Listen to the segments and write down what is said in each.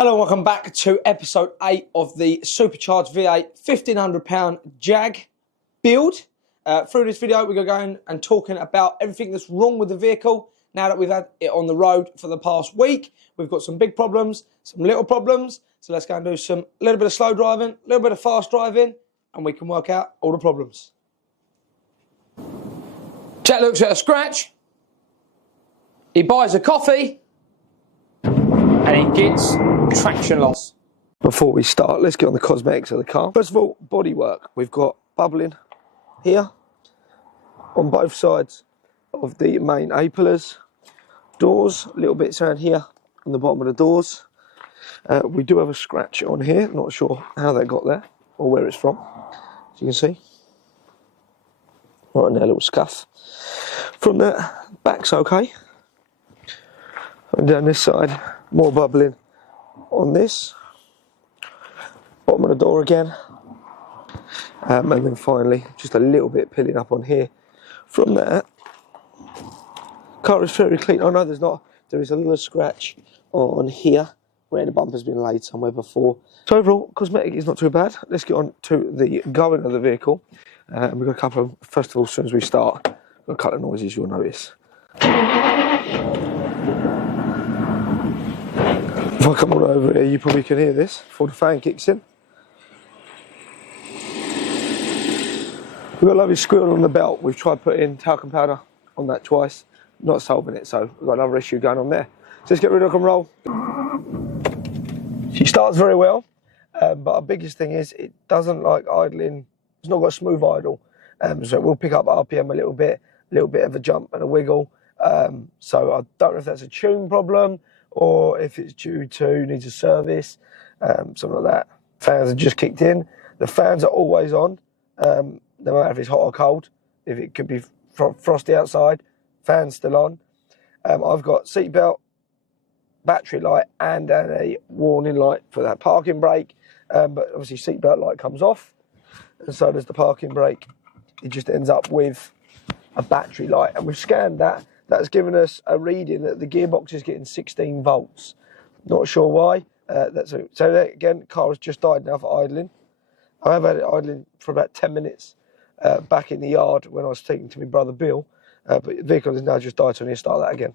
Hello and welcome back to episode 8 of the supercharged V8 £1,500 Jag build. Through this video we're going and talking about everything that's wrong with the vehicle now that we've had it on the road for the past week. We've got some big problems, some little problems, so let's go and do a little bit of slow driving, a little bit of fast driving, and we can work out all the problems. Jack looks at a scratch, he buys a coffee, and he gets traction loss. Before we start, let's get on the cosmetics of the car. First of all, bodywork. We've got bubbling here on both sides of the main A-pillars. Doors, little bits around here on the bottom of the doors. We do have a scratch on here, not sure how that got there or where it's from, as you can see. Right in there, a little scuff. From that, back's okay. And down this side, more bubbling on this. Bottom of the door again. And then finally, just a little bit pilling up on here. From that, car is very clean. Oh no, there's not. There is a little scratch on here where the bumper's been laid somewhere before. So overall, cosmetic is not too bad. Let's get on to the going of the vehicle. We've got a couple of, first of all, as soon as we start, we've got a couple of noises you'll notice. If I come on over here, you probably can hear this before the fan kicks in. We've got a lovely squeal on the belt. We've tried putting talcum powder on that twice, not solving it, so we've got another issue going on there. So let's get rid of rock and roll. She starts very well, but our biggest thing is it doesn't like idling. It's not got a smooth idle, so it will pick up RPM a little bit of a jump and a wiggle. So I don't know if that's a tune problem or if it's due to needs a service, something like that. Fans have just kicked in. The fans are always on, no matter if it's hot or cold. If it could be frosty outside, fans still on. I've got seatbelt, battery light, and a warning light for that parking brake. But obviously seatbelt light comes off, and so does the parking brake. It just ends up with a battery light, and we've scanned that. That's given us a reading that the gearbox is getting 16 volts. Not sure why. So there, again, the car has just died now for idling. I have had it idling for about 10 minutes back in the yard when I was taking to my brother Bill. But the vehicle has now just died, so I need to start that again.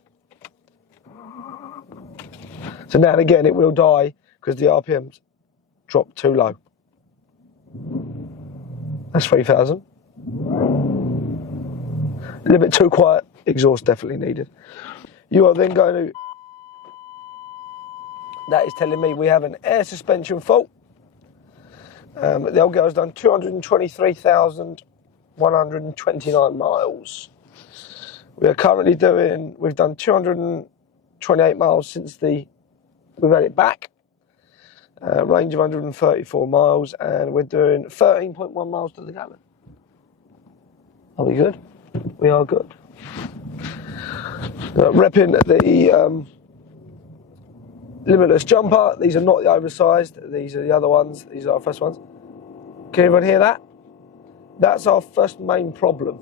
So now and again it will die because the RPMs dropped too low. That's 3,000. A little bit too quiet. Exhaust definitely needed. You are then going to... That is telling me we have an air suspension fault. The old girl's done 223,129 miles. We are currently doing... We've done 228 miles since we've had it back. Range of 134 miles, and we're doing 13.1 miles to the gallon. Are we good? We are good. Repping the Limitless jumper. These are not the oversized, these are the other ones. These are our first ones. Can everyone hear that? That's our first main problem.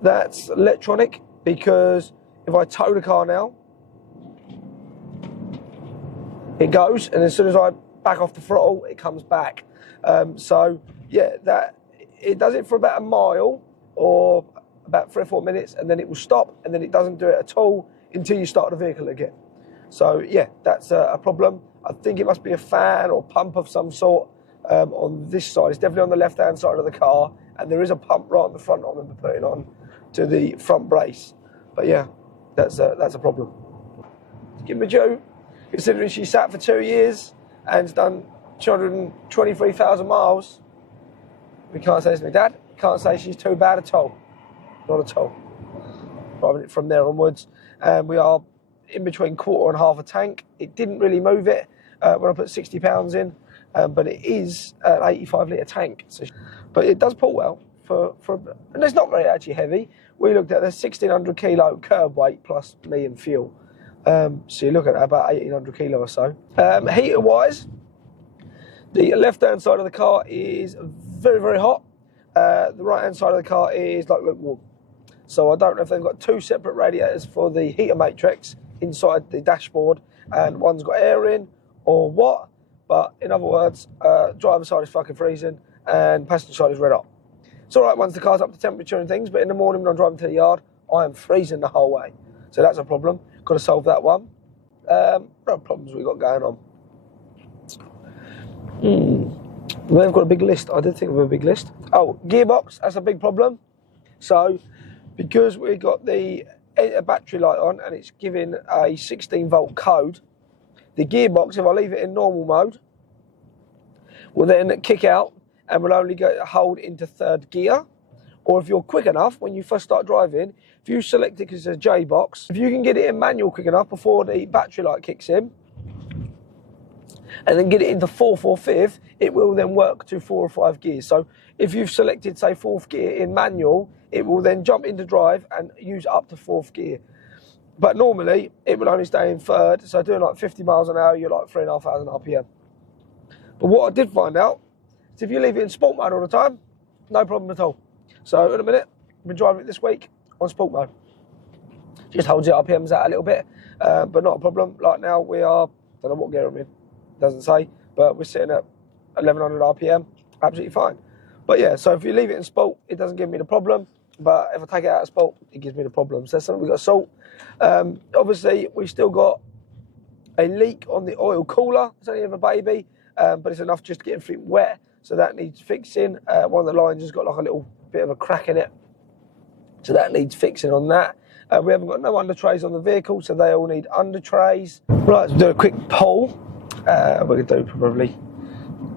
That's electronic, because if I tow the car now, it goes, and as soon as I back off the throttle, it comes back. So yeah, it does it for about a mile or about 3 or 4 minutes, and then it will stop, and then it doesn't do it at all until you start the vehicle again. So yeah, that's a problem. I think it must be a fan or pump of some sort on this side. It's definitely on the left-hand side of the car, and there is a pump right on the front I remember putting on to the front brace. But yeah, that's a problem. Give me due, considering she sat for 2 years and done 223,000 miles. We can't say this to my dad. Can't say she's too bad at all. Not at all. Driving it from there onwards. And we are in between quarter and half a tank. It didn't really move it when I put 60 pounds in, but it is an 85 litre tank. So, but it does pull well, and it's not very actually heavy. We looked at the 1,600 kilo curb weight plus me and fuel. So you look at about 1,800 kilo or so. Heater wise, the left hand side of the car is very, very hot. The right hand side of the car is like lukewarm. So I don't know if they've got two separate radiators for the heater matrix inside the dashboard and one's got air in or what. But in other words, driver's side is fucking freezing and passenger side is red hot. It's all right once the car's up to temperature and things, but in the morning when I'm driving to the yard, I am freezing the whole way. So that's a problem. Got to solve that one. No problems we've got going on. We've got a big list. I did think of a big list. Oh, gearbox, that's a big problem. So, because we got the battery light on and it's giving a 16 volt code, the gearbox, if I leave it in normal mode, will then kick out and will only hold into third gear. Or if you're quick enough, when you first start driving, if you select it because it's a J box, if you can get it in manual quick enough before the battery light kicks in, and then get it into fourth or fifth, it will then work to 4 or 5 gears. So if you've selected, say, fourth gear in manual, it will then jump into drive and use up to fourth gear. But normally, it will only stay in third. So doing like 50 miles an hour, you're like 3,500 RPM. But what I did find out is if you leave it in sport mode all the time, no problem at all. So in a minute, I've been driving it this week on sport mode. Just holds the RPMs out a little bit, but not a problem. Like now we are, don't know what gear I'm in, doesn't say, but we're sitting at 1100 RPM, absolutely fine. But yeah, so if you leave it in sport, it doesn't give me the problem. But if I take it out of sport, it gives me the problem. So that's something we've got to sort. Obviously, we've still got a leak on the oil cooler. It's only a baby, but it's enough just to get everything wet. So that needs fixing. One of the lines has got like a little bit of a crack in it. So that needs fixing on that. We haven't got no under trays on the vehicle, so they all need under trays. Right, so we'll do a quick poll. We're going to do probably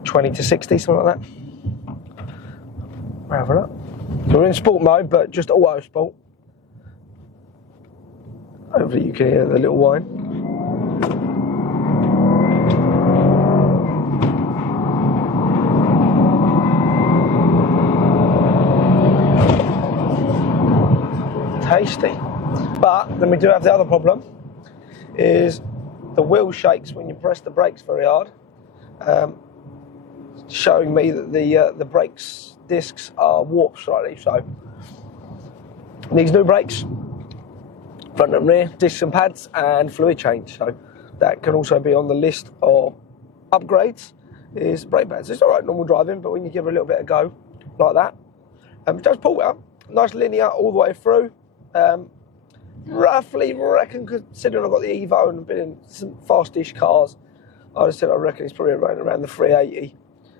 20 to 60, something like that. We're having it. So we're in sport mode, but just auto sport. Hopefully you can hear the little whine. Tasty. But then we do have the other problem, is the wheel shakes when you press the brakes very hard, showing me that the brakes discs are warped slightly. So needs new brakes, front and rear, discs and pads, and fluid change. So that can also be on the list of upgrades, is brake pads. It's all right normal driving, but when you give it a little bit of go like that, it does pull out nice linear all the way through. Roughly reckon, considering I've got the Evo and been in some fast-ish cars, I reckon it's probably around the 380,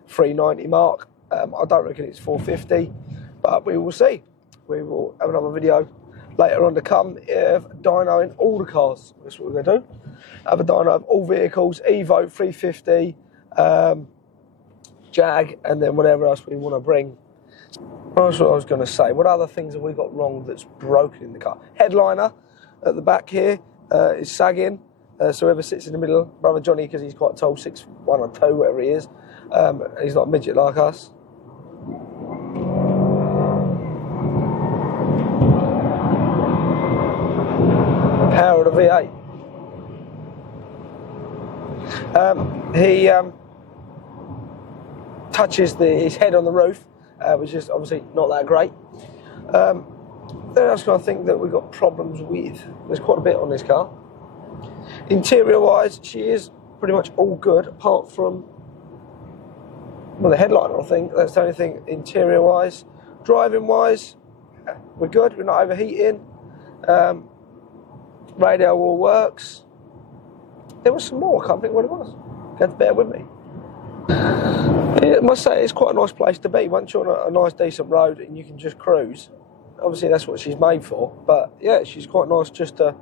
390 mark. I don't reckon it's 450, but we will see. We will have another video later on to come of dynoing all the cars. That's what we're going to do. Have a dyno of all vehicles, Evo, 350, Jag, and then whatever else we want to bring. That's what I was going to say. What other things have we got wrong that's broken in the car? Headliner at the back here is sagging. So whoever sits in the middle, Brother Johnny, because he's quite tall, 6'1" or 2", whatever he is. He's not a midget like us. Power of the V8. He touches his head on the roof, which is obviously not that great. Then I was going to think that we've got problems with. There's quite a bit on this car. Interior-wise, she is pretty much all good, apart from, well, the headliner, I think. That's the only thing interior-wise. Driving-wise, we're good. We're not overheating. Radio all works. There was some more. I can't think what it was. You have to bear with me. I must say, it's quite a nice place to be. Once you're on a nice, decent road and you can just cruise. Obviously, that's what she's made for. But, yeah, she's quite nice just to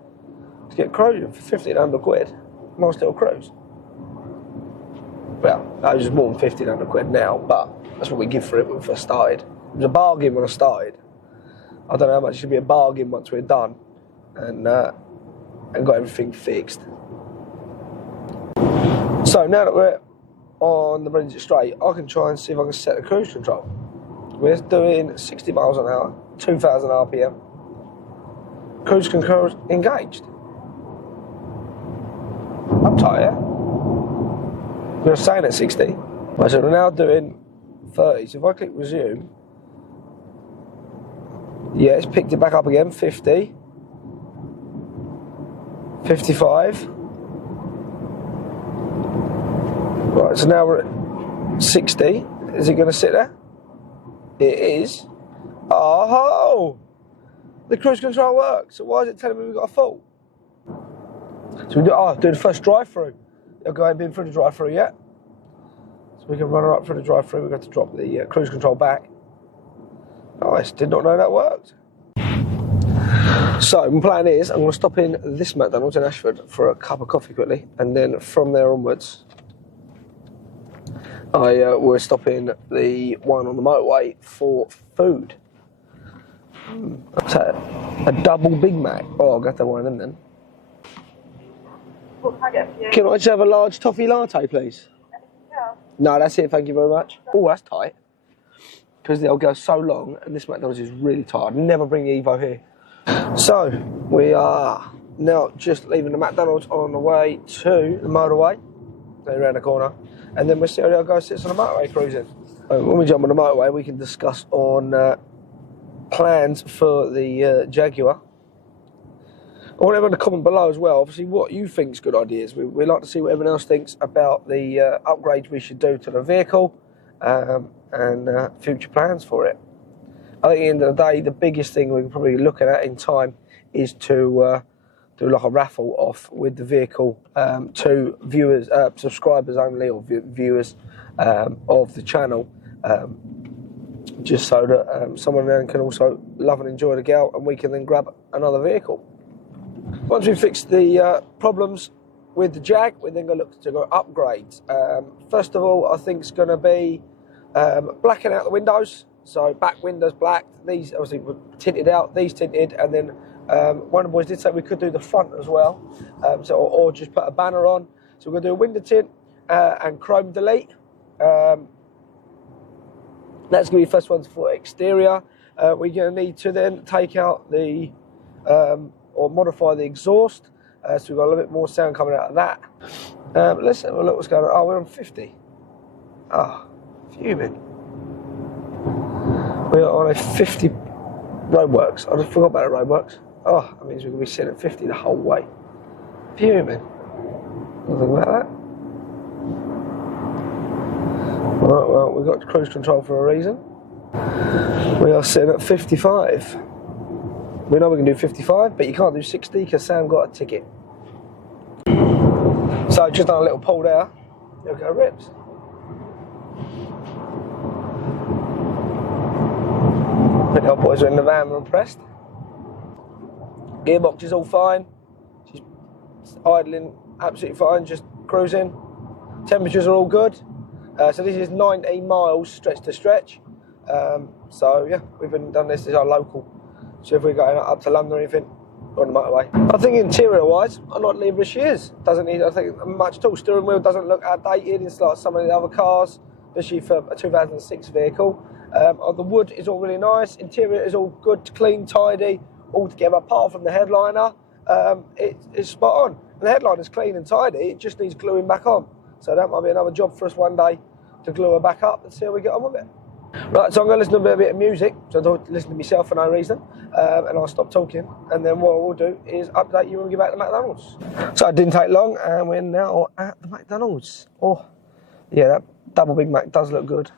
get cruising for 1,500 quid. Nice little cruise. Well, that was more than 1,500 quid now, but that's what we give for it when we first started. It was a bargain when I started. I don't know how much it should be a bargain once we're done and got everything fixed. So now that we're on the Bridget Straight, I can try and see if I can set the cruise control. We're doing 60 miles an hour, 2,000 RPM. Cruise control engaged. Up tight, yeah? We were saying at 60. Right, so we're now doing 30. So if I click resume, yeah, it's picked it back up again, 50. 55. Right, so now we're at 60. Is it going to sit there? It is. Oh! The cruise control works. So why is it telling me we've got a fault? So we do the first drive-through. I've got been through the drive-through yet. So we can run right through the drive-through. We've got to drop the cruise control back. Nice, did not know that worked. So my plan is I'm going to stop in this McDonald's in Ashford for a cup of coffee quickly, and then from there onwards we're stopping the one on the motorway for food. So a double Big Mac. Oh, I'll get that one of them then. What can I get for you? Can I just have a large toffee latte, please? Yeah. No, that's it, thank you very much. Oh, that's tight. Because they'll go so long, and this McDonald's is really tight. I'd never bring the Evo here. So, we are now just leaving the McDonald's on the way to the motorway. They're around the corner. And then we'll see how they'll go sit on the motorway cruising. When we jump on the motorway, we can discuss on plans for the Jaguar. I want everyone to comment below as well, obviously, what you think is good ideas. We'd like to see what everyone else thinks about the upgrades we should do to the vehicle and future plans for it. I think at the end of the day, the biggest thing we're probably looking at in time is to do like a raffle off with the vehicle to viewers, subscribers only, or viewers of the channel, just so that someone then can also love and enjoy the Gal, and we can then grab another vehicle. Once we fix the problems with the Jag, we're then going to look to go upgrades. First of all, I think it's going to be blacking out the windows. So back windows black, these obviously were tinted out, these tinted, and then one of the boys did say we could do the front as well, or just put a banner on. So we're going to do a window tint and chrome delete. That's going to be the first ones for exterior. We're going to need to then take out the or modify the exhaust, so we've got a little bit more sound coming out of that. Let's have a look what's going on. Oh, we're on 50. Ah, fuming. We are on a 50 roadworks. I just forgot about the roadworks. Oh, that means we're going to be sitting at 50 the whole way. Fuming. Nothing about that. Right, well, we've got cruise control for a reason. We are sitting at 55. We know we can do 55, but you can't do 60 because Sam got a ticket. So just done a little pull there. There we go, rips. The old boys are in the van, we're impressed. Gearbox is all fine. She's idling absolutely fine, just cruising. Temperatures are all good. So this is 19 miles stretch to stretch. So yeah, we've been done this is our local. So if we're going up to London or anything, on the motorway. I think interior wise, I like leave as she is. Doesn't need, I think, much at all. Steering wheel doesn't look outdated. It's like some of the other cars, especially for a 2006 vehicle. The wood is all really nice. Interior is all good, clean, tidy, all together. Apart from the headliner, it's spot on. And the headliner is clean and tidy. It just needs gluing back on. So that might be another job for us one day to glue her back up and see how we get on with it. Right, so I'm going to listen to a bit of music, so I don't listen to myself for no reason, and I'll stop talking, and then what we'll do is update you when we get back to McDonald's. So it didn't take long, and we're now at the McDonald's. Oh, yeah, that double Big Mac does look good.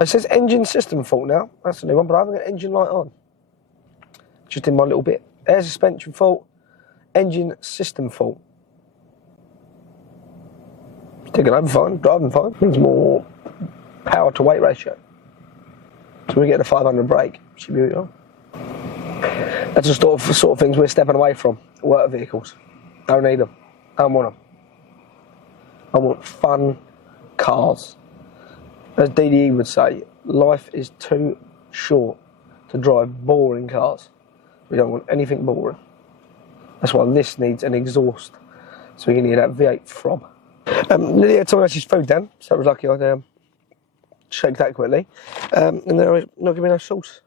It says engine system fault now, that's a new one, but I haven't got engine light on. Just in my little bit. Air suspension fault, engine system fault. Taking over fine, driving fine. Needs more power to weight ratio. So we get a 500 brake, should be on. That's the sort of things we're stepping away from, work vehicles. I don't need them, I don't want them. I want fun cars. As DDE would say, life is too short to drive boring cars. We don't want anything boring. That's why this needs an exhaust, so we can hear that V8 throb. Nearly had someone else's food then, so it was lucky I'd shake that quickly. And they're not giving me no sauce.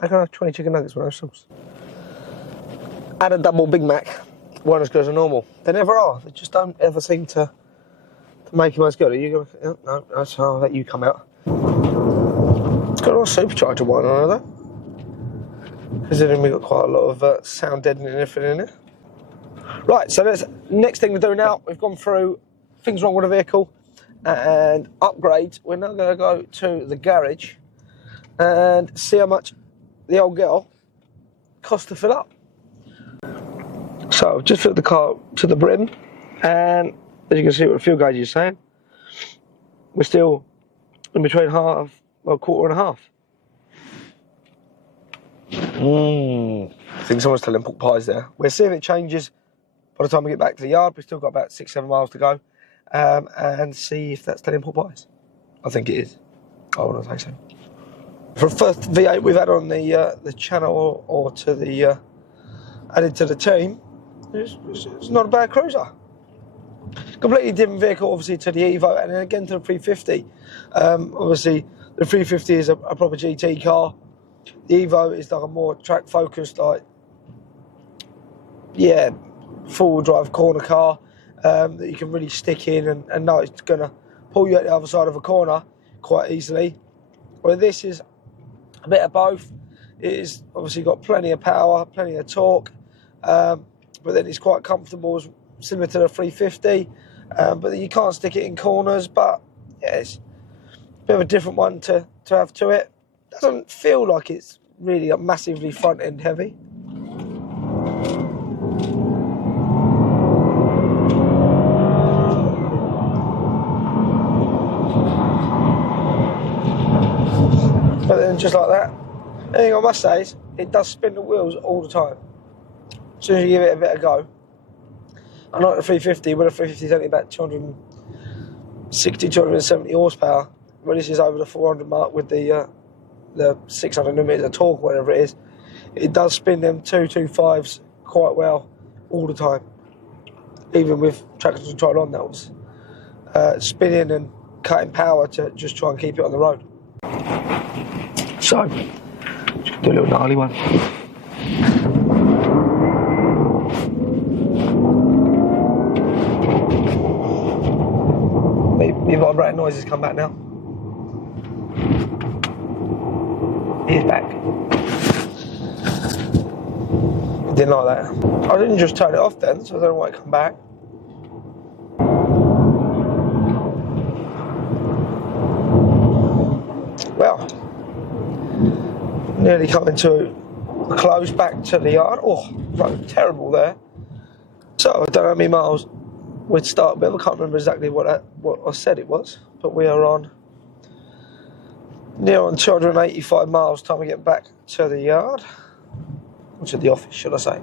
I can have 20 chicken nuggets with no sauce. Add a double Big Mac, one as good as a normal. They never are. They just don't ever seem to make them as good. Are you going? No, I'll let you come out. It's got a lot of supercharger one on it though. Considering we've got quite a lot of sound deadening and everything in it. Right, so that's next thing to do now. We've gone through things wrong with the vehicle and upgrades. We're now going to go to the garage and see how much the old girl cost to fill up. So I've just filled the car to the brim, and as you can see what the fuel gauge is saying, we're still in between half, well, quarter and a half. I think someone's telling pork pies there. We're seeing it changes by the time we get back to the yard. We've still got about 6-7 miles to go, and see if that's telling pork pies. I think it is. I want to say so. For the first V8 we've had on the channel or to the added to the team, it's not a bad cruiser. Completely different vehicle, obviously, to the Evo, and then again to the 350. Obviously, the 350 is a proper GT car. The Evo is like a more track focused, like, yeah, four-wheel drive corner car that you can really stick in and know it's going to pull you at the other side of a corner quite easily. Where this is a bit of both. It is obviously got plenty of power, plenty of torque, but then it's quite comfortable, similar to the 350. But then you can't stick it in corners. But yeah, it's a bit of a different one to have to it. Doesn't feel like it's really massively front end heavy. But then just like that, the thing I must say is it does spin the wheels all the time. As soon as you give it a bit of go. Unlike the 350, where the 350 is only about 260, 270 horsepower, where this is over the 400 mark with the 600 newton of torque, whatever it is, it does spin them 225s quite well all the time. Even with traction control on, that was spinning and cutting power to just try and keep it on the road. So, just do a little gnarly one. The vibrating noises come back now. He's back. Didn't like that. I didn't just turn it off then, so I don't know why it come back. Well, nearly coming to a close back to the yard. Oh, road terrible there. So I don't know how many miles we'd start with. I can't remember exactly what I said it was, but we are on near on 285 miles time we get back to the yard, or to the office, should I say.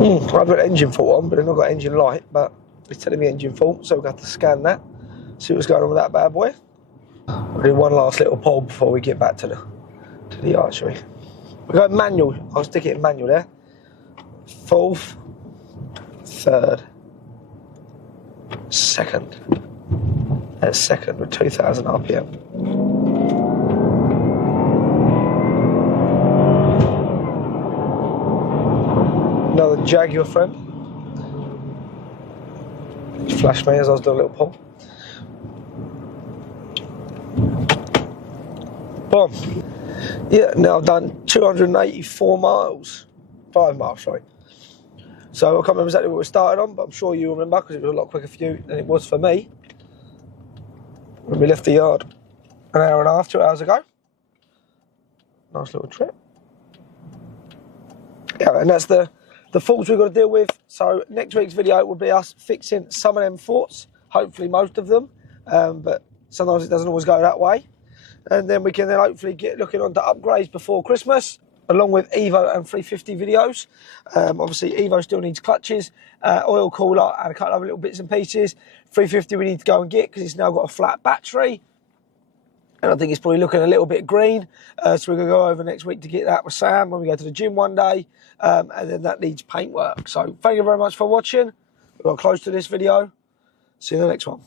I've got engine fault on, but I've not got engine light, but it's telling me engine fault, so we've got to scan that, see what's going on with that bad boy. We'll do one last little poll before we get back to the yard, shall we? We'll go manual. I'll stick it in manual there. Fourth, third, second. That's second with 2,000 RPM. Another Jaguar friend. Just flashed me as I was doing a little pull. Boom. Yeah, now I've done 284 miles. 5 miles, sorry. So I can't remember exactly what we started on, but I'm sure you remember because it was a lot quicker for you than it was for me. When we left the yard an hour and a half, 2 hours ago. Nice little trip. Yeah, and that's the faults we've got to deal with. So next week's video will be us fixing some of them faults, hopefully most of them, but sometimes it doesn't always go that way. And then we can then hopefully get looking on to upgrades before Christmas, along with Evo and 350 videos. Obviously, Evo still needs clutches, oil cooler, and a couple of little bits and pieces. 350 we need to go and get because it's now got a flat battery. And I think it's probably looking a little bit green. So we're going to go over next week to get that with Sam when we go to the gym one day. And then that needs paint work. So thank you very much for watching. We've got close to this video. See you in the next one.